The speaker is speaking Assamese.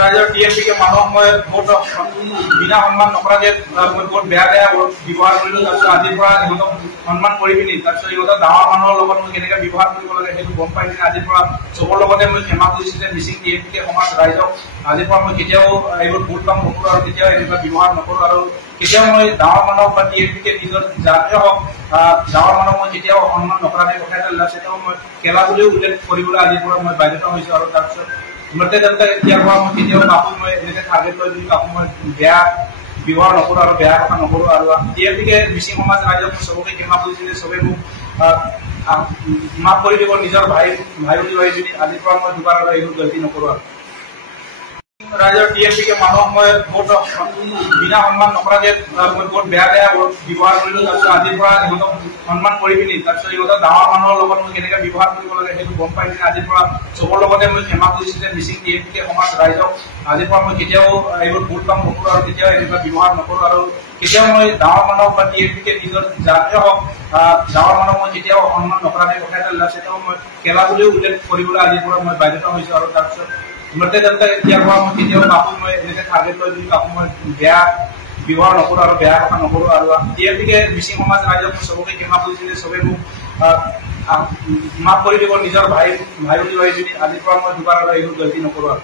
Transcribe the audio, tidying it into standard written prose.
ৰাইজৰ টিএমপিকে মানুহক মই ভোট বিনা সন্মান নকৰাকে মই বহুত বেয়া বেয়া ব্যৱহাৰ কৰিলো। তাৰপিছত আজিৰ পৰা সিহঁতক সন্মান কৰি পিনি তাৰপিছত সিহঁতৰ ডাঙৰ মানুহৰ লগত মই কেনেকৈ ব্যৱহাৰ কৰিব লাগে সেইটো গম পাই পিনি আজিৰ পৰা চবৰ লগতে মই ক্ষমা কৰিছো যে মিচিং টিএমপিকে সমাজ ৰাইজক আজিৰ পৰা মই কেতিয়াও এইবোৰ ভুল কাম নকৰো আৰু কেতিয়াও এনেকুৱা ব্যৱহাৰ নকৰো আৰু কেতিয়াও মই ডাঙৰ মানুহক বা টিএমপিকে নিজৰ জাতীয় হওক ডাঙৰ মানুহক মই কেতিয়াও সন্মান নকৰাকে কথা এটা ওলাইছে তেওঁ মই খেলা বুলিও উল্লেখ কৰিবলৈ আজিৰ পৰা মই বাধ্যত হৈছো। আৰু তাৰপিছত মতে তেওঁলোকে এতিয়াৰ পৰা মই কেতিয়াও কাকো মই এনেকৈ টাৰ্গেট কৰি দিওঁ কাকো মই বেয়া ব্যৱহাৰ নকৰো আৰু বেয়া কথা নকৰো। আৰু টিএমপিকে মিচিং সমাজ ৰাইজক চবকে ক্ষমা কৰিছিল যে চবে মোক মাফ কৰি দিব নিজৰ ভাই বুলি ভাবি যদি আজিৰ পৰা মই দুবাৰ আৰু এইবোৰ গল্টি নকৰো। আৰু ৰাইজৰ টিএমপিকে মানুহক মই ভোট বিনা সন্মান নকৰাকে মই বহুত বেয়া বেয়া ব্যৱহাৰ কৰিলো। তাৰপিছত আজিৰ পৰা সিহঁতক সন্মান কৰি পিনি তাৰপিছত সিহঁতৰ ডাঙৰ মানুহৰ লগত মই কেনেকৈ ব্যৱহাৰ কৰিব লাগে সেইটো গম পাই পিনি আজিৰ পৰা চবৰ লগতে মই ক্ষমা কৰিছো যে মিচিং টিএমপিকে সমাজ ৰাইজক আজিৰ পৰা মই কেতিয়াও এইবোৰ ভুল কাম নকৰো আৰু কেতিয়াও এনেকুৱা ব্যৱহাৰ নকৰো আৰু কেতিয়াও মই ডাঙৰ মানুহক বা টিএমপিকে নিজৰ জাতীয় হওক ডাঙৰ মানুহক মই কেতিয়াও সন্মান নকৰাকে কথা এটা ওলাইছে তেওঁ মই খেলা বুলিও উল্লেখ কৰিবলৈ আজিৰ পৰা মই বাধ্যত হৈছো। আৰু তাৰপিছত মতে তেওঁলোকে এতিয়াৰ পৰা মই কেতিয়াও কাকো মই এনেকৈ টাৰ্গেট কৰি দিওঁ কাকো মই বেয়া ব্যৱহাৰ নকৰো আৰু বেয়া কথা নকৰো। আৰু টিএমপিকে মিচিং সমাজ ৰাইজক চবকে ক্ষমা কৰিছিল যে চবে মোক মাফ কৰি দিব নিজৰ ভাই বুলি ভাবি যদি আজিৰ পৰা মই দুবাৰ আৰু এইবোৰ গল্টি নকৰো। আৰু